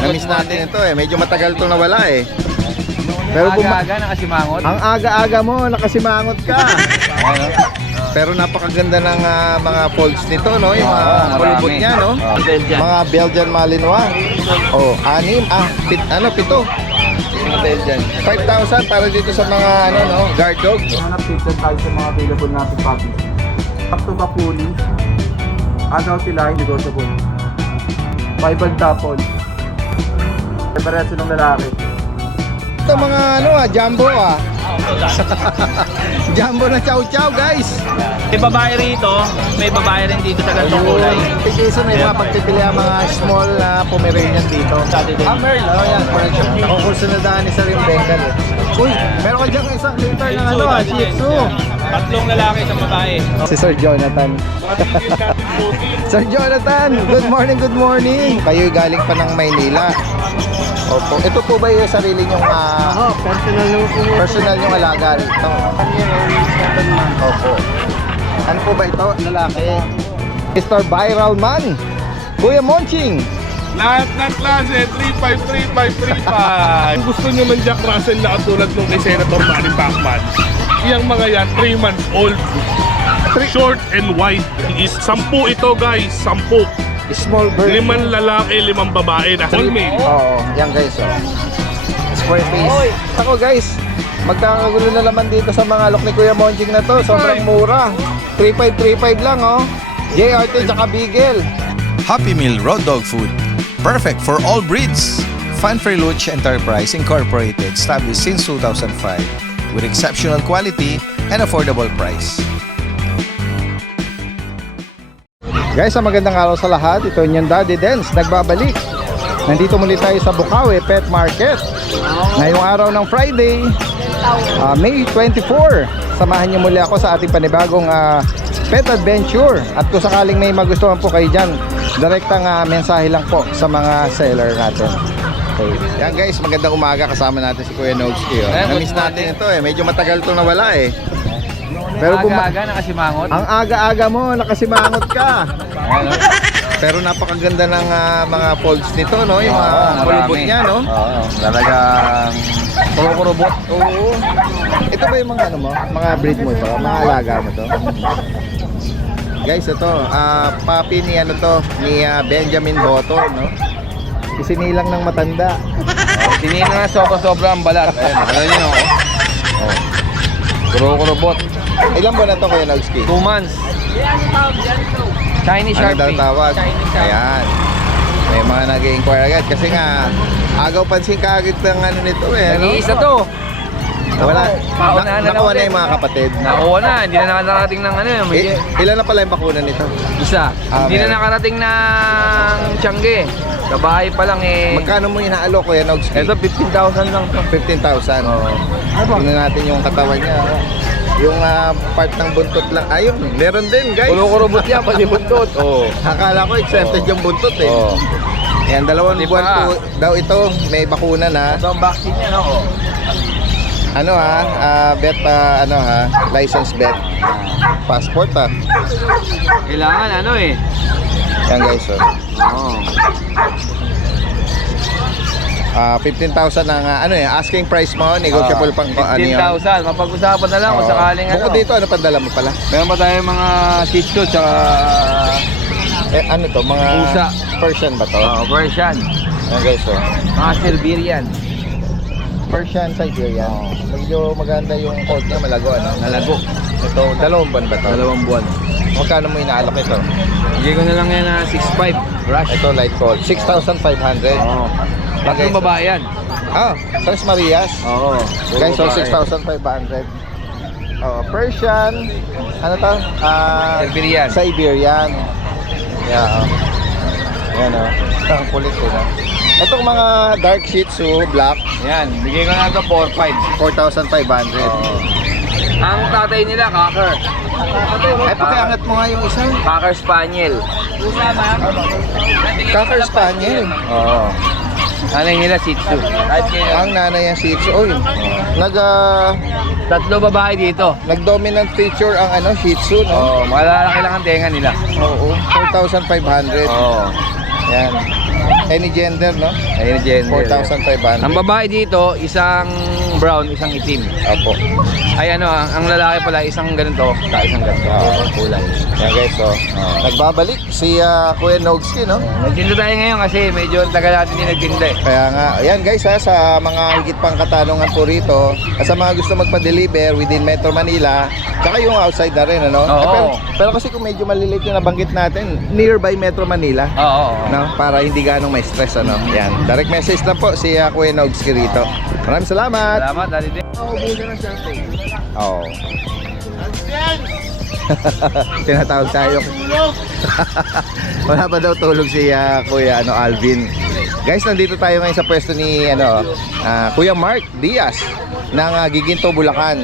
Na-miss natin ito eh. Medyo matagal to nawala eh. Pero Aga-aga nakasimangot. ang aga-aga mo, nakasimangot ka. Pero napakaganda ng mga folds nito, no? Yung mga kulubot niya, no? Mga Belgian Malinois. Oh, 6. Pito. Mga Belgian. 5,000 para dito sa mga no, guard dog. Updated tayo sa mga available natin puppies. Up to Papuli. Adult sila, negotiable. 5 tapon. Parehas silang lalaki. Ito mga jumbo Jumbo na chow chow, guys. May babae rito, may babae rin dito sa ganitong kulay. Pagkisa may mga pagpipili ang mga small na Pomeranian dito. Merl, yan, correction. Kukurso na daan isa rin Bengal eh. Uy, meron ka dyan isang liter ng Shih Tzu. 3 lalaki, 1 babae. Si Sir Jonathan. Sir Jonathan, good morning, good morning. Kayo'y galing pa ng Maynila. Opo. Ito po ba yung sarili nyong personal nyong alaga rito? Opo. Ano po ba ito? Lalaki. Mr. Viral Man, Kuya Monching. Lahat ng klase, 3-5, 3-5, 3-5. Kung gusto nyo ng Jack Russell na katulad nung kay Senator Manny Pacman, yung mga yan, 3 months old. Short and white. 10 ito guys, 10. Small bird. 5 lalaki, 5 babae na all male. Oo, yan guys. Square face. Ako guys, magkakagulo na naman dito sa mga alok ni Kuya Monching na to. Sobrang mura. 3.5 lang oh. JRT tsaka Beagle. Happy Meal Road Dog Food. Perfect for all breeds. Fanfare Luch Enterprise Incorporated, established since 2005 with exceptional quality and affordable price. Guys, magandang araw sa lahat. Ito yung Daddy Dens, nagbabalik. Nandito muli tayo sa Bukawi Pet Market. Ngayong araw ng Friday, May 24. Samahan niyo muli ako sa ating panibagong pet adventure. At kung sakaling may magustuhan po kayo dyan, direktang mensahe lang po sa mga seller natin. Okay. Yan guys, magandang umaga. Kasama natin si Kuya Nogski. Na-miss natin ito eh. Medyo matagal to nawala eh. Pero Aga-aga nakasimangot. ang aga-aga mo, nakasimangot ka. Pero napakaganda ng mga folds nito, no? Yung mga kulubot niya, no? Oo, talagang kurubot. Oo. Ito ba yung mga mga breed mo ito? Mga alaga mo to? Guys, ito, puppy ni ni Benjamin Boto, no? Isinilang ng matanda. Sinina na sobra ang balat. Ayan nyo. Kurubot. Ilang buwan na to, Kuya Nogski? 2 months. Chinese Ano daw Sharpie. tawag? Ayan. May mga nag-i-inquire agad kasi nga agaw pansin ka agad ng nito eh. Nag-iisa to. Wala. Paunahan na Nakuha na ulit. yung mga kapatid. Nakuha na, hindi na nakarating ng Ilan na pala yung bakuna nito? isa. Hindi na meron. nakarating ng Tiangge. Sa bahay pa lang eh. Magkano mo inaalok, Kuya Nogski? Ito 15,000 lang to. 15,000. Tingnan natin yung katawan niya. Yung part ng buntot lang. Ayun, meron din guys. Kulukurubot yan, pati buntot. Oo. Akala ko exempted yung buntot eh. Oo. Yan, 2 Hindi buwan pa. po daw ito. May bakuna na. Ito ang vaccine niya, no? Ano vet license vet. Passport Kailangan ano eh. Yan guys, oh. Oo. 15,000 ang asking price mo, negotiable pang ano yun. 15,000. Mapag-usapan na lang kung Oo. sakaling ano. Bukod dito, ano pa dala mo pala? Meron pa tayong mga Shih Tzu tsaka Ano to, mga Pusa. Persian ba to? Persian. Yan guys, oh. Mga Siberian. Persian Siberian. Medyo maganda yung coat niya, malago Nalago. Ito, 2 buwan ba to? 2 buwan. Magkano mo inaalok ito? Bigay ko na lang yan na 6,500. Rush. Ito light coat, 6,500. Oo. Tatlong babae yan. Tres Marias. Oo. Guys, so 6,500. Persian, ano to? Siberian. Siberian. Yeah. Ayan ang kulit nila. Itong mga dark Shih Tzu, black, Yan. Bigay ko na ito 4,500. 4,500. Ang tatay nila, Cocker. Ay, pakiangat mo nga yung isa. Cocker Spaniel. Cocker Spaniel. Oo. Nanay nila, Shih Tzu. Ang nanay ang Shih Tzu. Uy, Tatlo babae dito. nag-dominant feature ang Shih Tzu, no? Oo. Malalaki lang ang tenga nila. Oo, 4,500. Oo. Yan. Any gender, no? Ayun, gender. 4,500. Ang babae dito, isang brown, isang itim. Opo. Ay ano, ang lalaki pala, isang ganito, isang ganito. Kulay. Yan guys, so. Nagbabalik si Kuya Nogski, no? Nagtinda tayo ngayon kasi medyo tagal natin din nagtinda eh. Kaya nga, ayan guys ha, sa mga higit pang katanungan po rito, at sa mga gusto magpa-deliver within Metro Manila, tsaka yung outside na rin, ano? Oo. Pero kasi kung medyo maliliit yung nabanggit natin, nearby Metro Manila, Oo. no? Para hindi ganong may stress, ano? Yan, direct message lang po si Kuya Nogski rito. Maraming salamat! Salamat, dali din. Oo. Tinatawag tayo. Wala pa daw tulog si Kuya Alvin. Guys, nandito tayo ngayon sa pwesto ni Kuya Mark Diaz ng Giginto, Bulacan.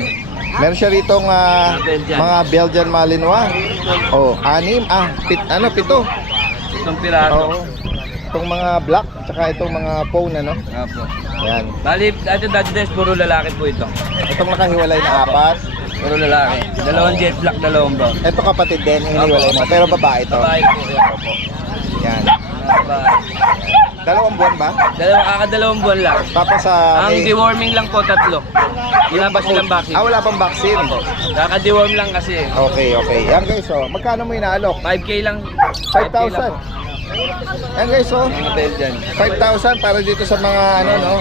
Meron siya ritong mga Belgian Malinois. Oh, 6, 7. Itong piraso. Oo. Itong mga black, tsaka itong mga phone, ano? Apo. Yan. Bali, ito dati des, puro lalaki po ito. Itong nakahiwalay na 4. Puro lalaki. Dalawang jet black, dalawang brown. Ito kapatid din, hiniwalay mo. Pero babae ito. Babae po yan. Opo. Yan. Babae. 2 buwan ba? Kakadalawang buwan lang. Tapos Ang deworming lang po 3. Wala pa silang vaccine. wala pang vaccine. Kaka-deworm lang kasi. Okay. Yan guys, oh. Magkano mo inaalok? 5K lang. 5,000. Yan guys, oh. Mga Belgian. 5,000 para dito sa mga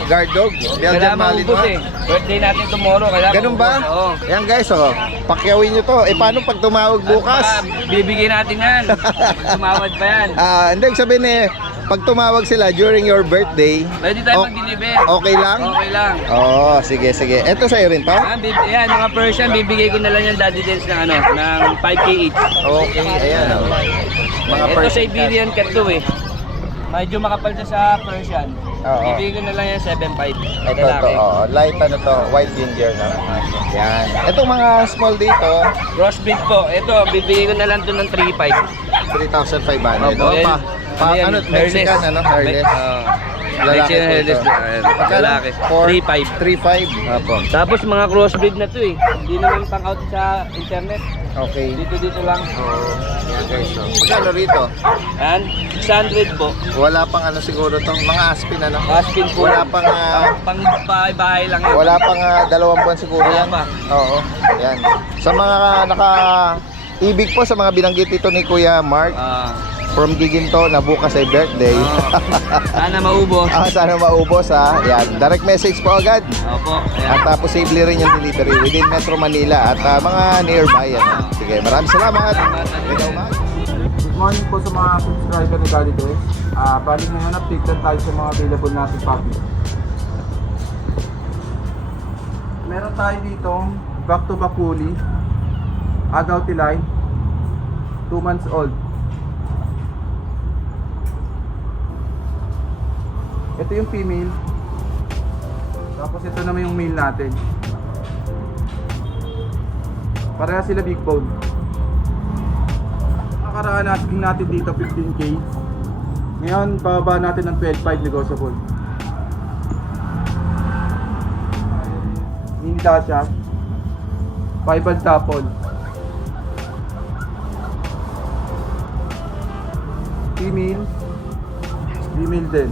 guard dog, Belgian Kailangan maubos Malinois. Birthday natin tomorrow. Kailangan Ganun ba? maubos. Oo. Yan guys, oh. Pakyawin nyo to. Paano pag tumawag bukas? Baka bibigyan natin yan. Pag tumawad pa yan. Hindi, sabihin pag tumawag sila during your birthday, Pwede tayo o- mag-deliver. okay lang? Okay lang. Oo, sige. Ito sa'yo rin to? Yan, mga Persian, bibigay ko na lang yung Daddy Dance ng ng 5K each. Okay, ayan. Oh. Mga Ito Persian Siberian cat to eh. Medyo makapal siya sa Persian. Oo. Bibigay ko na lang yung 7.5. Ito, light white ginger na. Yan. Itong mga small dito, Crossbreed po. Ito, bibigay ko na lang to ng 3.5. 3,500. Opo, yan. Ano, Mexican, hairless. Lalaki Mexican po hairless. ito. Magkano? Lalaki. 3,500. 3,500. Opo. Tapos mga crossbreed na to eh. Hindi naman pang out sa internet. Okay. Dito lang. Yan guys. So, magkano rito? And 600 po. Wala pang siguro tong mga Aspin Aspin po. Wala pang pang bahay-bahay lang yan. wala pang 2 buwan siguro Wala yan. pa. Oo. Yan. Sa mga ibig po sa mga binanggit ito ni Kuya Mark from Giginto na bukas ay birthday. Sana maubos. Sana maubos ha. Yan. Direct message po agad. Opo. At posible rin yung delivery within Metro Manila at mga nearby. Sige, maraming salamat. Ikaw, Mark. Good morning po sa mga subscriber ni Daddy Des. Bali ngayon, update lang tayo sa mga available natin puppies. Meron tayo dito back to back woolly, Agouti line, 2 months old. Ito yung female. Tapos ito naman yung male natin. Pareha sila big bone. Nakaraan asking natin dito 15K. Ngayon, bababa natin ng 12.5 negotiable. Mini Dasha, 5 tapon. Female din.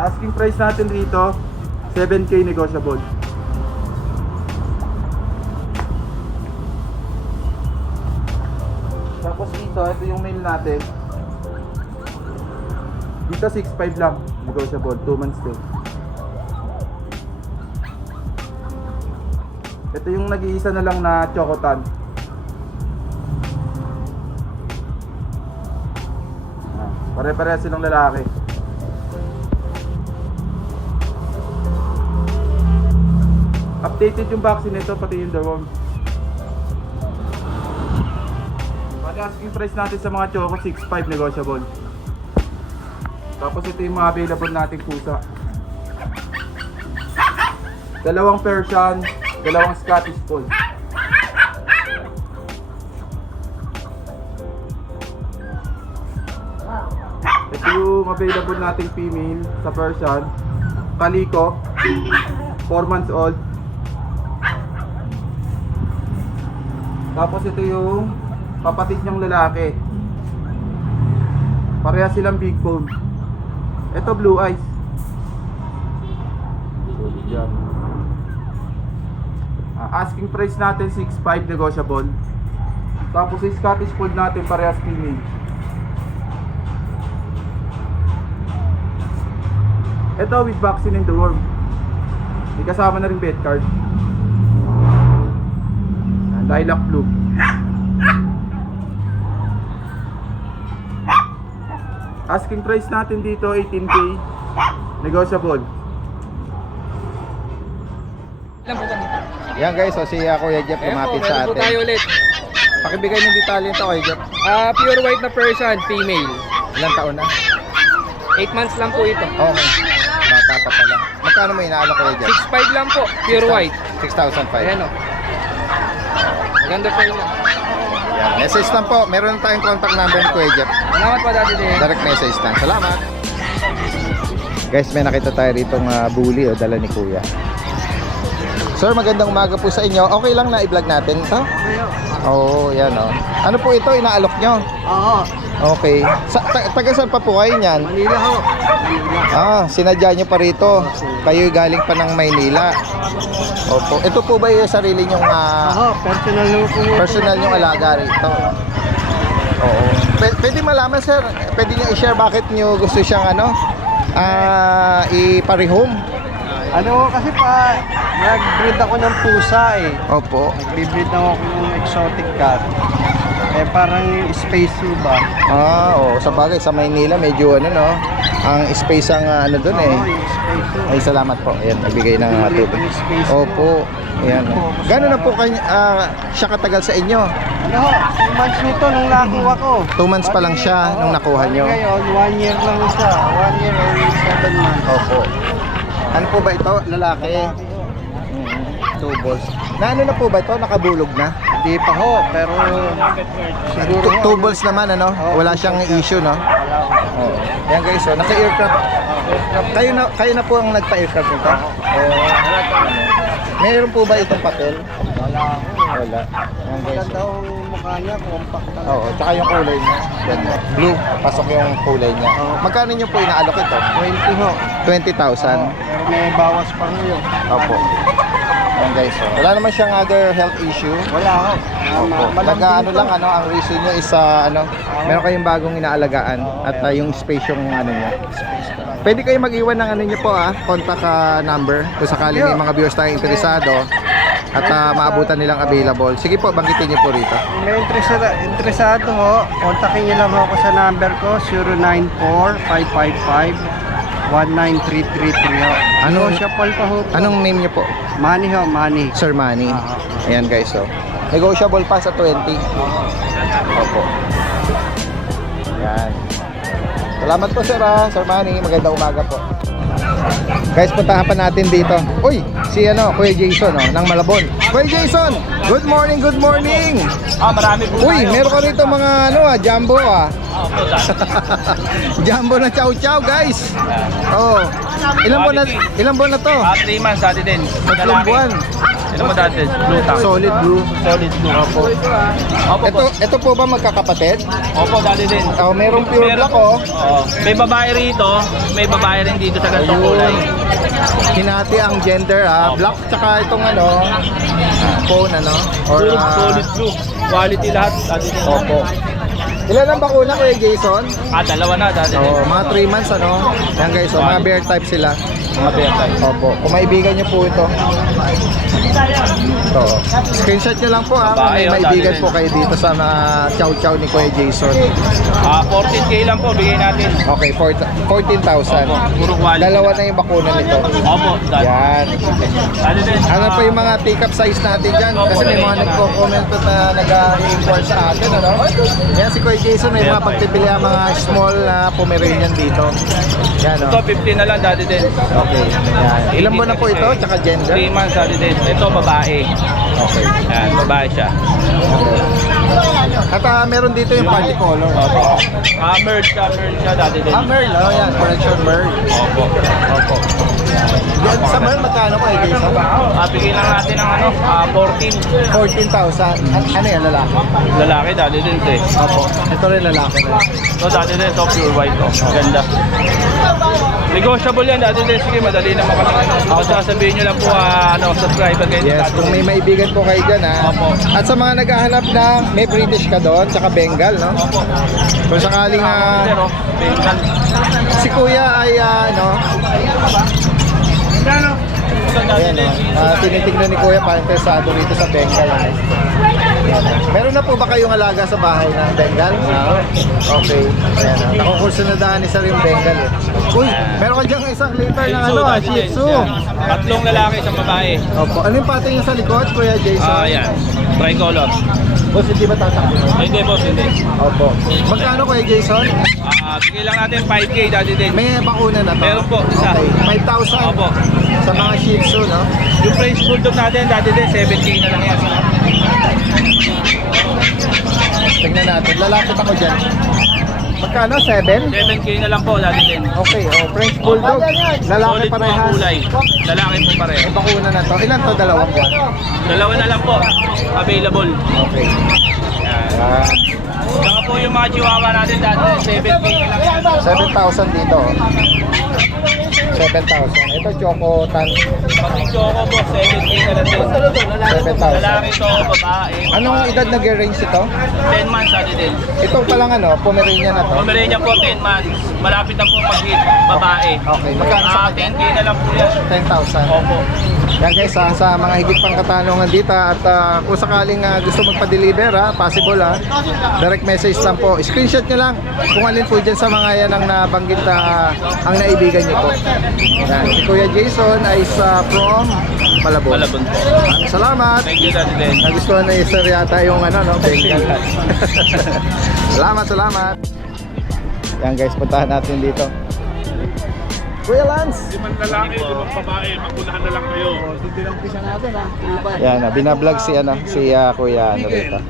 Asking price natin dito 7K negotiable. Tapos dito, ito yung male natin. Dito 6.5 lang negotiable, 2 months din. Ito yung nag-iisa na lang na chocotan. Pare-pareha silang lalaki. Updated yung vaccine nito, pati yung deworm. Asking price natin sa mga choco 6.5 negotiable. Tapos ito yung mga available nating pusa. 2 Persian, 2 Scottish Fold. Ito yung available nating female sa Persian, Calico, 4 months old. Tapos ito yung kapatid niyang lalaki, Pareha silang big bone. Ito blue eyes. Solid yan. Asking price natin 6.5 negotiable. Tapos yung Scottish Fold natin parehas female. Ito with vaccine in the worm. May kasama na rin vet card. Lilac blue. Asking price natin dito 18K. Negotiable. Yan guys, so si Kuya Jeff lumapit sa Meron po tayo atin. ulit. Pakibigay ng detalye ito Kuya Jeff. Pure white na Persian, female. Ilang taon na? 8 months lang po ito. Okay. Bata pa pala. Magkano mo inaalo Kuya Jeff? 6.5 lang po, pure white. 6,500. Ayan o. Maganda po yun. Yan. Message lang po. Meron tayong contact number ni Kuya Jeff. Salamat po dati din. Direct message lang. Salamat. Guys, may nakita tayo ritong bully o dala ni Kuya. Sir, magandang umaga po sa inyo. Okay lang na i-vlog natin ito? Oo, yan o. Ano po ito? Inaalok nyo? Oo. Okay. Taga saan pa po kayo niyan? Manila ho. Sinadya nyo pa rito. Kayo galing pa ng Maynila. Opo. Ito po ba yung sarili nyong Personal ho po. personal nyong alaga rito? Oo. Pwede malaman sir, pwede nyo i-share bakit nyo gusto siyang iparehome? Ano kasi pa, nag-breed ako ng pusa eh. Opo. Nag-breed ako ng exotic cat. Eh parang space ba? Oo. Sa bagay, sa Maynila medyo ang space ang doon eh. Oo, yung space ho. Ay, salamat po. Ayan, nagbigay ng tubig. Yung space. Opo. Ayan. Gano'n na po siya katagal sa inyo? Ano ho, 2 months nito nung nakuha ko. 2 months pa lang siya nung nakuha nyo. Ngayon, 1 year lang siya. 1 year or 7 months. Opo. Ano po ba ito? Lalaki? 2 balls. Na ano na po ba ito? Nakabulog na? Hindi pa ho, pero siguro ho. 2 balls naman Wala siyang issue no? Oo. Yan guys, naka-aircraft. Kayo na po ang nagpa-aircraft nito? Meron po ba itong papel? Wala. Wala. Yan guys. Maganda ang mukha niya, compact talaga. Oo, tsaka yung kulay niya. Yan. Blue, pasok yung kulay niya. Magkano niyo po inaalok ito? 20 ho. 20,000. Pero may bawas pa ho yun. Opo. Yan guys. Wala naman siyang other health issue. Wala ho. Opo. Nag-ano lang ang reason niyo is meron kayong bagong inaalagaan at yung space yung niya. Pwede kayo mag-iwan ng niyo po contact number kung sakali may mga viewers tayong interesado at maabutan nilang available. Sige po, banggitin niyo po rito. May interesado ho, kontakin niyo lang ako sa number ko 094-555-19333 ho. Negotiable pa ho. Anong name niyo po? Money ho, money. Sir Manny. Ayan guys, negotiable pa sa 20. Opo. Ayan. Salamat po sir Sir Manny. Magandang umaga po. Guys, puntahan pa natin dito. Uy, si Kuya Jason ng Malabon. Kuya Jason, good morning, good morning. Marami po Uy, meron ka rito mga jumbo Jumbo na chow chow guys. Oh. Ilang buwan na to? 3 months dati din. 3 buwan. Ito mo dati, blue tang. Solid blue. Solid blue. Opo. Opo. Ito po ba magkakapatid? Opo, dati din. Oh, merong pure black Oo. May babae rito, may babae rin dito sa ganitong kulay. Hinati ang gender black tsaka itong phone or Solid blue. Quality lahat dati din. opo. Ilan ang bakuna Kuya Jason? Dalawa na dati din. Mga 3 months Yan guys, mga bear type sila. Mga bear type. Opo. Kung maibigan niyo po ito. Ito. Screenshot niyo lang po kung may Babae, maibigan dati po kayo dito sa mga chow chow ni Kuya Jason. 14K lang po bigay natin. Okay, 14,000. Puro quality. Dalawa na yung bakuna nito. Opo, dati. Yan. Dati din. Ano pa yung mga take-up size natin dyan? Kasi may mga nagko-comment na nag-inquire sa atin, Yan si Kuya Jason, may mga pagpipili ang mga small na Pomeranian dito. Yan, Ito 15 na lang dati din. Okay. Yan. Ilan buwan na po ito? Tsaka gender? 3 months dati din. Ito babae. Okay. Yan, babae siya. At meron dito yung party color. Opo. Merge siya dati din. Merl, yan. Correction Merl. Opo. Opo. Yan, sa Merl, magkano ko Jason? Bigay lang natin ng 14. 14,000. Ano yan, lalaki? Lalaki, Daddy Dens eh. Opo. Ito rin lalaki na. So, Daddy Dens, pure white to. Ganda. Negotiable yan, Daddy Dens. Sige, madali naman kami. Basta sabihin nyo lang po, subscriber kayo. Yes, kung may maibigan po kayo dyan ha. Opo. At sa mga naghahanap ng may British ka doon, tsaka Bengal, no? Opo. Kung sakaling Pero, Bengal. si Kuya ay ayan, tinitignan ni Kuya pa interesado rito sa Bengal. Meron na po ba kayong alaga sa bahay ng Bengal? Okay. Ayan, nakukurso na daan isa rin Bengal eh. Uy, meron ka dyan isang liter ng Shih Tzu. Tatlong lalaki, isang babae. Opo. Ano yung pating yung sa likod, Kuya Jason? Yan. Tricolor. Boss, hindi ba tatakbo? Hindi, boss, hindi. Opo. Magkano, Kuya Jason? Bigay lang natin 5K, Daddy Dens. May bakuna na to? Meron po, isa. Okay. 5,000 Opo. sa mga Shih Tzu, no? Yung French Bulldog natin, Daddy Dens, 7K na lang yan. Tingnan natin. Lalapit ako dyan. Magkano? 7? 7K na lang po, Daddy Dens. Okay. Oh, French Bulldog. Lalaki Solid po ang parehas. kulay. Lalaki po pareho. May bakuna na to. Ilan to? Dalawang buwan? Dalawa na lang po, available. Okay. Yan. Saka po yung mga chihuahua natin, Daddy Dens, 7K na lang yan. 7,000 dito. 7,000. Ito, Choco Tan. Pati choco po, 7K na lang din. 7,000. Lalaki to, babae. Anong edad nag-range ito? 10 months, Daddy Dens. Ito palang Pomeranian na to. Pomerania po, 10 months. Malapit na po mag-hit, babae. Okay. Magkano sa kanya? 10K na lang po yan. 10,000. Opo. Yan guys, sa mga higit pang katanungan dito at kung sakaling gusto magpa-deliver possible direct message lang po. Screenshot nyo lang kung alin po dyan sa mga yan ang nabanggit ang naibigan nyo po. Yan. Si Kuya Jason ay from Malabon. Malabon po. Salamat. Thank you, Daddy Dens. Nagustuhan na sir yata yung Bengal. Salamat. Yan guys, puntahan natin dito. Kuya Lance. 5 lalaki, 5 babae, magunahan na lang kayo. Yan, binablog si Kuya dito.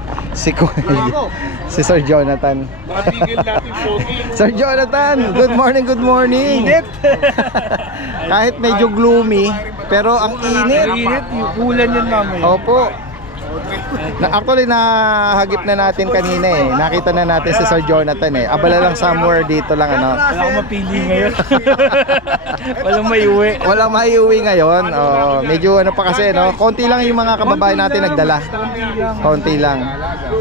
Si Sir Jonathan. Matigil natin pogi. Sir Jonathan, good morning, good morning. Init. Kahit medyo gloomy, pero ang init. Init, yung ulan yun mamaya. Opo. Actually, nahagip na natin kanina eh. Nakita na natin si Sir Jonathan eh. Abala lang somewhere dito lang Wala akong mapili ngayon. Walang maiuwi. Walang maiuwi ngayon. Oh, medyo pa kasi konti lang yung mga kababayan natin nagdala. Konti lang.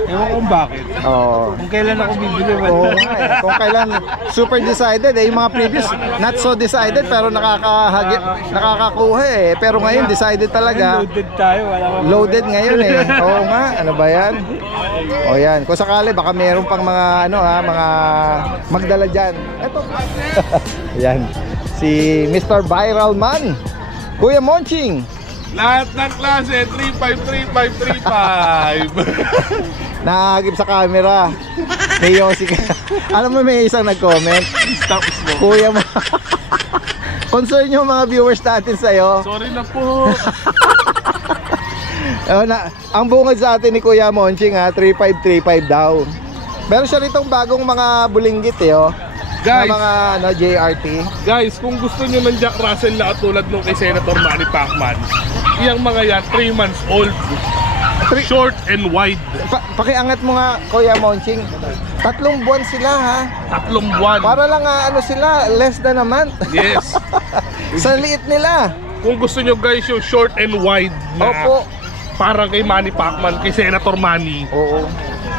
Ewan kung bakit. Oh. Kung kailan ako bibili. Oo nga eh. Kung kailan super decided yung mga previous not so decided pero nakakakuha eh. Pero ngayon decided talaga. Loaded tayo. Loaded ngayon eh. Oo nga, ano ba yan? O yan, kung sakali baka meron pang mga mga magdala diyan. Eto. Yan. Si Mr. Viral Man. Kuya Monching. Lahat ng klase, 353535. Nakahagip sa camera. May Yossi ka. Alam mo may isang nag-comment. Tapos mo. Kuya mo. Concern yung mga viewers natin sa'yo. Sorry na po. Ang bungad sa atin ni Kuya Monching 3535 daw. Meron siya ritong bagong mga bulinggit Guys. na mga JRT. Guys, kung gusto nyo ng Jack Russell na katulad nung kay Senator Manny Pacman, iyang mga yan, 3 months old. Short and wide. Pakiangat mo nga Kuya Monching. 3 buwan sila 3 buwan. Para lang sila, less than a month. Yes. Sa liit nila. Kung gusto nyo guys yung short and wide na Opo. parang kay Manny Pacman, kay Senator Manny, Oo.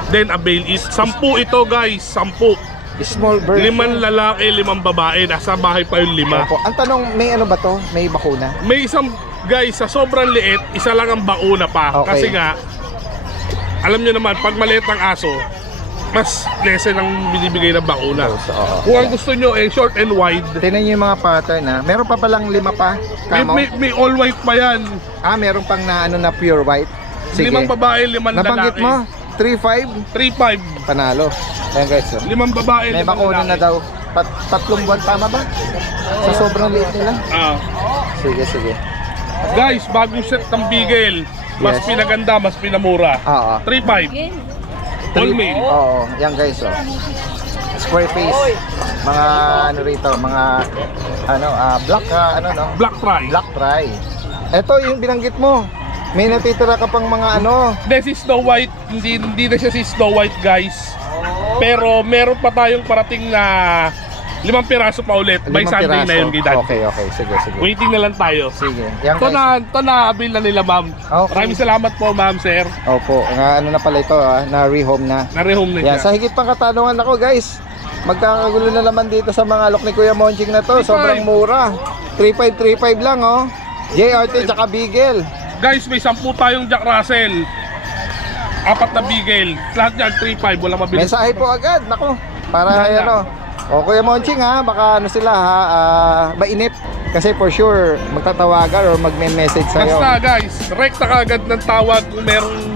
then avail is 10 ito guys, 10. Small bird. 5 lalaki, 5 babae, nasa bahay pa yung 5. Opo. Ang tanong, may ba to? May bakuna? May isang guys, sa sobrang liit, isa lang ang bauna pa. Okay. Kasi nga, alam nyo naman, pag maliit ng aso, mas lesen ang binibigay ng bakuna. Oo. Kung ang gusto nyo short and wide, Tingnan niyo yung mga pattern Meron pa palang 5 pa. Kamo? may all white pa yan. Meron pang na pure white. 5 babae, 5 Nabanggit lalaki. mo? 3-5? 3-5. Panalo. Ayan guys. 5 babae, May 5 bakuna na lalaki. daw. 3 buwan, tama ba? Sa sobrang liit nila. Sige. Guys, bagong set ng bigel. Mas Yes. pinaganda, mas pinamura. Oo. 3-5. All male. Oo, yan guys Square face. Mga rito, mga Black, no? Black fry. Black fry. Ito yung binanggit mo. May natitira ka pang mga ano. This is Snow White. Hindi na siya si Snow White, guys. Pero meron pa tayong parating na 5 piraso pa ulit. By 5 Sunday na piraso. yun, Gidan. Okay. Sige. Waiting na lang tayo. Sige. Yan, Ito guys. na-avail na nila, ma'am. Okay. Maraming salamat po, ma'am, sir. Opo, ano na pala ito, na-rehome na. Na-rehome na Yan, siya. sa higit pang katanungan ako, guys. Magkakagulo na naman dito sa mga alok ni Kuya Monching na to. 3.5. Sobrang mura. 3.5 lang, oh. JRT tsaka Beagle. Guys, may 10 tayong Jack Russell. 4 na Beagle. Lahat yan, 3.5. Walang mabilis. Mensahe po agad, nako. Para Ganda. ano. O Kuya Monching ha, baka ano sila ha, mainip. Kasi for sure, magtatawagan or magme-message sa'yo. Basta, guys, rec na kagad ng tawag kung merong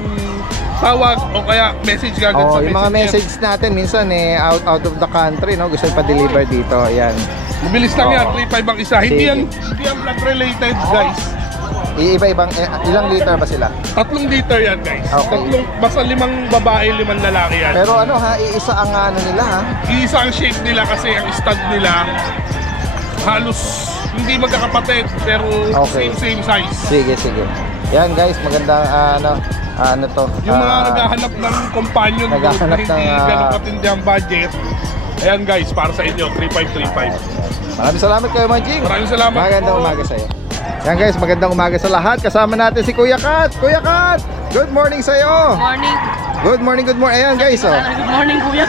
tawag o kaya message kagad Oh, sa yung mga messenger. message natin minsan out of the country, no? Gusto pa-deliver dito. Ayan. Mabilis lang yan, Oo. 3.5 ang isa. Hindi Sige. yan vlog related, guys. Iiba-ibang ilang liter ba sila? 3 liter yan, guys. Okay. Basta 5 babae, 5 lalaki yan. Pero ano ha, iisa ang ano nila ha. Iisa ang shape nila kasi ang stud nila halos hindi magkakapatid pero Okay. same size. Sige. Yan guys, magandang ano to. Yung mga naghahanap ng companion doon, naghahanap hindi ng, ganun katindi ang budget. Ayan guys, para sa inyo, 3535. Maraming salamat kayo, Manjing. Maraming salamat Magandang po. umaga sa iyo. Yan guys, magandang umaga sa lahat. Kasama natin si Kuya Kat. Kuya Kat, good morning sa iyo. Morning. Good morning. Ayan guys, oh. Good morning, kuya.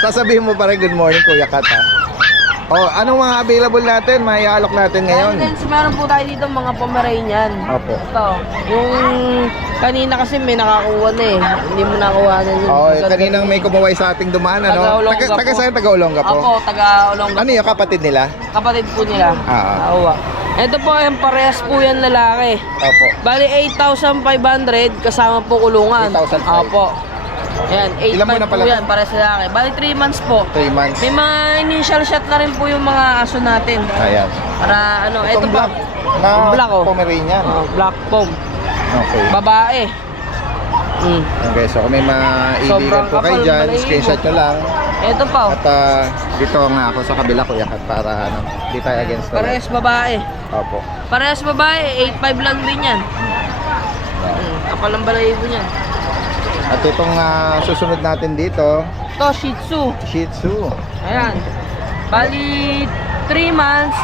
Sasabihin mo pa rin good morning, Kuya Kat, ha. Oh, anong mga available natin? May alok natin ngayon. Then, meron po tayo dito mga Pomeranian. Opo. Ito. Yung kanina kasi may nakakuha na eh. Hindi mo nakuha na yun. Oh, kaninang may kumaway sa ating dumaan, ano? Taga-Olonga po. Taga saan? Taga-Olonga po? Ako, taga-Olonga. Ano yung kapatid nila? Kapatid po nila. Nakakuha. Ito po, yung parehas po yan lalaki. Opo. Bali, 8,500 kasama po kulungan. 8,500. Opo. Ayan, Ilan mo na 8,500 pala po to? yan, parehas lalaki. Bali, 3 months po. 3 months. May mga initial shot na rin po yung mga aso natin. Ayan. Para ano, ito Itong pa. black na Black, oh. Pomeranian. Oh, black foam. Okay. Babae. Okay, so kung may maibigan Sobrang po kayo kapal, dyan, balahibo. screenshot nyo lang. Ito pa. At dito nga ako sa kabila, Kuya Kat, para ano, di tayo against the Parehas babae. Opo. Parehas babae, 8.5 lang din yan. Kapal ang balahibo niyan. At itong susunod natin dito, Ito, Shih Tzu. Shih Tzu. Ayan. Bali, 3 months,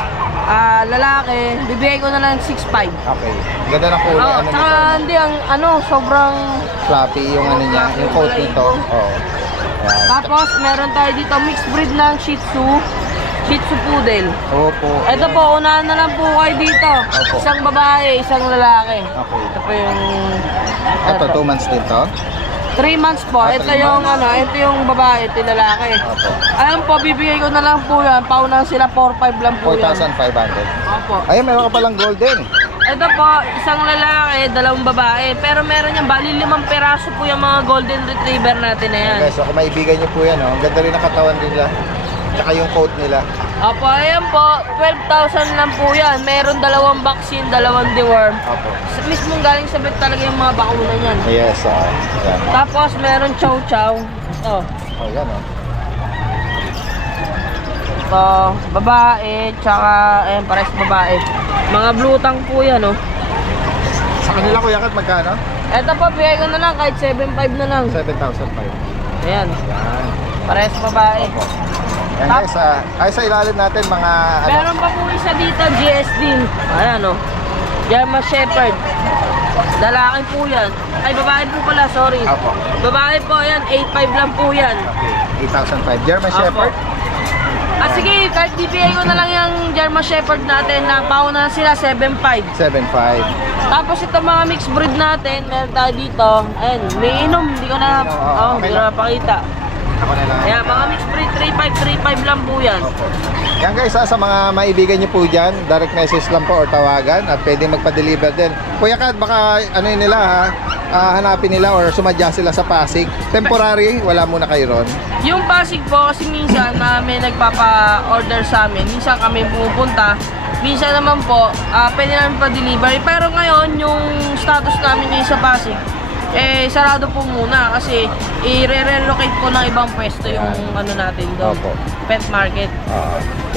lalaki, bibigay ko na lang 6.5. Okay. Ganda ng kulay. Oh, Ano tsaka nito? hindi, ang ano, sobrang... Fluffy yung ano niya, yung coat nito. Oh. Yan. Tapos, meron tayo dito, mixed breed ng Shih Tzu. Shih Tzu Poodle. Opo. Ito po, unahan na lang po kayo dito. Opo. Isang babae, isang lalaki. Okay. Ito po yung... Ito, 2 months din to. 3 months po. Ah, Ito 3 yung months. ito yung babae, ito yung lalaki. Opo. Alam po, bibigay ko na lang po yan. Paunahan sila 4.5 lang po yan. 4,500. Opo. Ayun, meron ka palang golden. Ito po, isang lalaki, 2 babae. Pero meron yan, bali 5 peraso po yung mga golden retriever natin na yan. Okay, so kung maibigan nyo po yan, oh. Ang ganda rin ang katawan nila. Tsaka yung coat nila. Opo, ayan po, 12,000 lang po yan. Meron 2 vaccine, 2 deworm. Opo. Mismong galing sa vet talaga yung mga bakuna niyan. Yes, yan. Tapos meron chow chow. Ito. Oh, yan, oh. Ito, babae, tsaka, ayan, parehas babae. Mga blue tang po yan, oh. Sa kanila, Kuya Kat, magkano? Ito po, bigay ko na lang, kahit 7.5 na lang. 7,500. Ayan, Yan. parehas babae. Opo. Yan guys, ay sa ilalim natin mga ano, Meron pa po isa dito, GS din. Ayan, oh. German Shepherd. Lalaki po yan. Ay, babae po pala, sorry. Opo. Babae po, ayan, 8.5 lang po yan. Okay, 8,500. German Opo. Shepherd. Sige, kahit bibigay ko na lang yung German Shepherd natin na paunahan sila 7.5. 7,500. Tapos ito mga mixed breed natin, meron tayo dito. Ayan, may inom, hindi ko na, Okay hindi ko lang. na napakita. Ako na lang. Ayan, mga mixed breed, 3.5 lang po yan. Opo. Yan guys, sa mga maibigan nyo po dyan, direct message lang po or tawagan at pwede magpa-deliver din. Kuya Kat, baka ano yun nila ha, hanapin nila or sumadya sila sa Pasig. Temporary, wala muna kayo ron. Yung Pasig po, kasi minsan na may nagpapa-order sa amin, minsan kami pumupunta, minsan naman po, pwede namin pa-delivery. Pero ngayon, yung status namin ngayon sa Pasig, sarado po muna kasi i-relocate po ng ibang pwesto yung ano natin doon. Opo. Pet market.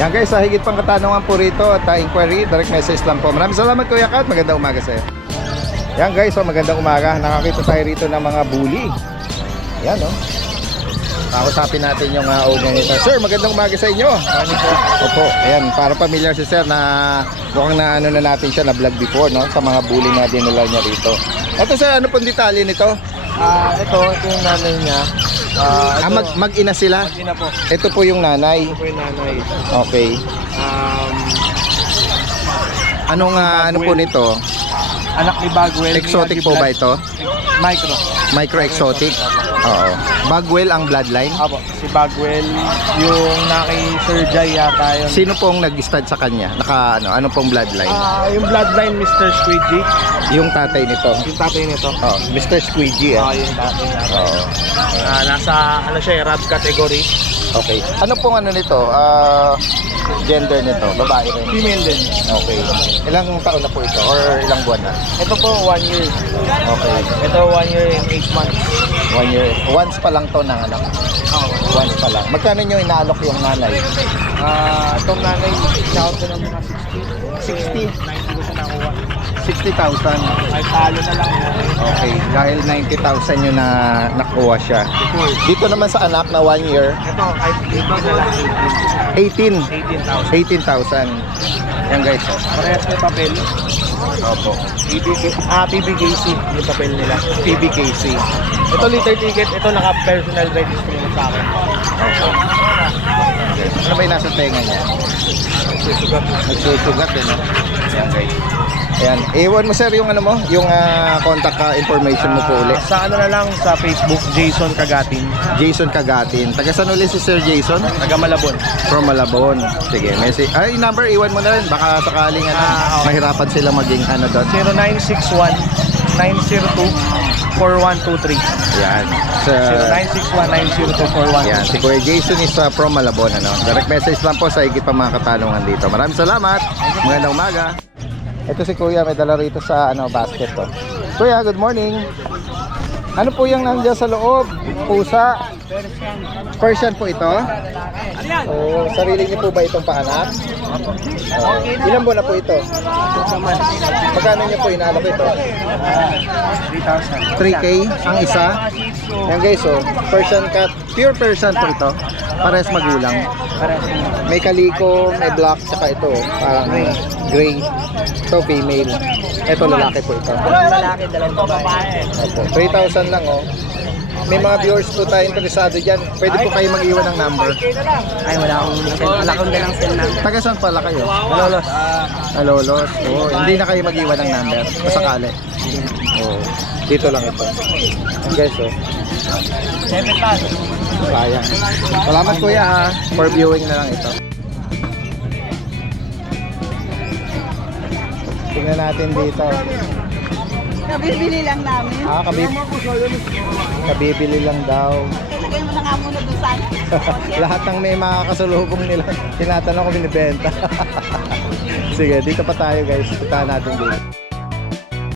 Yan guys, sa higit pang katanungan po rito at inquiry, direct message lang po. Maraming salamat Kuya Kat, magandang umaga sa'yo. Yan guys, magandang umaga. Nakakita tayo rito ng mga bully. Yan Kausapin natin yung owner nito. Sir, magandang umaga sa inyo. Opo, ayan, para familiar si sir na mukhang na ano na natin siya na vlog before, no? Sa mga bully na dinala niya rito. Ito sir, ano pong detalye nito? Ito yung nanay niya. Mag-ina sila? Mag-ina po. Ito po yung nanay. Ito po yung nanay. Okay. Ano po nito? Anak ni Bagwell. Exotic po ba ito? Micro. Micro-exotic? Oo. Bagwell ang bloodline? Apo, si Bagwell, yung naki Sir Jai yata yun. Sino pong nag-stud sa kanya? Ano pong bloodline? Yung bloodline Mr. Squidgy, Yung tatay nito. yung tatay nito. Oh, Mr. Squeegee Yung tatay natin. Oo. Nasa, rab category. Okay. Ano pong nito? Gender nito? Babae rin? Female din. Okay. Ilang taon na po ito? Or ilang buwan na? Ito po, 1 year. Okay. Ito, 1 year and 8 months. 1 year. Once pa lang to ng anak. Once pa lang. Magkano nyo inaalok yung nanay? Itong nanay, shout ko ng mga 60. 60? 90 ko siya nakuha. 60,000. Ay, talo na lang. Okay. Dahil 90,000 yun na nakuha siya. Dito naman sa anak na 1 year, Ito, kahit dito na lang 18. 18,000. 18,000. Yan guys. Parehas may papel. Opo. PBKC yung papel nila. PBKC. Ito litter ticket, ito naka-personal registry na sa akin. Ano ba yung nasa tenga niya? Susugat. Nagsusugat din, no? Yan guys. Ayan. Iwan mo sir yung yung contact information mo po uli. Sa ano na lang, sa Facebook, Jason Kagatin. Jason Kagatin. Taga saan uli si Sir Jason? Taga Malabon. From Malabon. Sige, message. Ay, number iwan mo na rin. Baka sakaling okay. mahirapan sila maging doon. 0961-902-4123. Yan. Sa 0961-902-4123. Yan, si Kuya Jason is from Malabon, Direct message lang po sa higit pa mga katanungan dito. Maraming salamat. Magandang umaga. Ito si Kuya, may dala rito sa basket to. Kuya, good morning. Ano po yung nandiyan sa loob? Pusa? Persian po ito? Oh, sarili niyo po ba itong paanak? Ilan buwan na po ito? Magkano niyo po inaalok ito? 3K ang isa. Yan guys, Persian cat, pure Persian po ito. Parehas magulang. May kaliko, may black, tsaka ito, parang gray. Ito female. Ito lalaki po ito. Lalaki, dalawang babae. Opo, 3,000 lang May mga viewers po tayo interesado dyan. Pwede po kayo mag-iwan ng number. Ay, wala akong dalang cell na. Taga saan pala kayo? Malolos. Malolos. Oo, hindi na kayo mag-iwan ng number. Masakali. Oo. Dito lang ito. Guys, 7 plus. sayang. Salamat kuya for viewing na lang ito. Tingnan natin dito. Kabibili lang namin. Kabibili lang daw. Lagay mo na nga muna doon sa Lahat ng may mga kasalubong nila, tinatanong ko binibenta. Sige, dito pa tayo guys. Puntahan natin dito.